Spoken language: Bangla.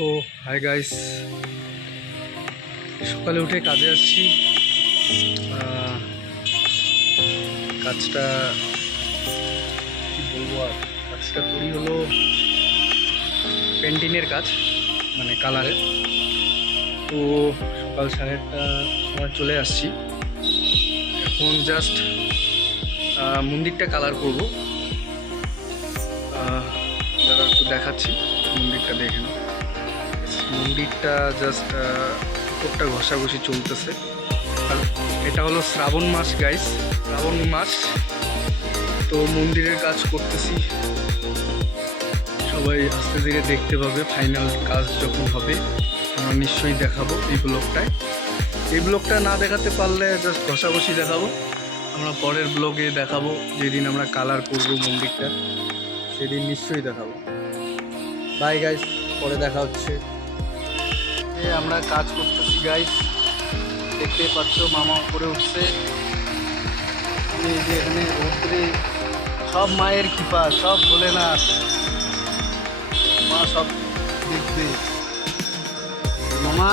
সো হাই গাইস, সকালে উঠে কাজে আসছি। কাজটা কি বলবো, আর কাজটা করি হলো পেন্টিংয়ের কাজ, মানে কালারের। তো সকাল 8:30 সময় চলে আসছি। এখন জাস্ট মন্দিরটা কালার করবো। দাঁড়া একটু দেখাচ্ছি, মন্দিরটা দেখে নাও। মন্দিরটা জাস্ট উপরটা ঘষাঘষি চলতেছে। আর এটা হলো শ্রাবণ মাস গাইস, শ্রাবণ মাস। তো মন্দিরের কাজ করতেছি, সবাই আস্তে ধীরে দেখতে পাবে। ফাইনাল কাজ যখন হবে আমরা নিশ্চয়ই দেখাবো এই ব্লগটায়। এই ব্লগটা না দেখাতে পারলে জাস্ট ঘষাঘষি দেখাবো, আমরা পরের ব্লগে দেখাবো। যেদিন আমরা কালার করবো মন্দিরটা সেদিন নিশ্চয়ই দেখাবো। বাই গাইস, পরে দেখা হচ্ছে। আমরা কাজ করতেছি গাইস, দেখতে পাচ্ছ মামা উপরে উঠছে। এই যে এখানে রোদ্রে সব মায়ের কৃপা, সব ভোলেনাথ মা সব দেখবে। মামা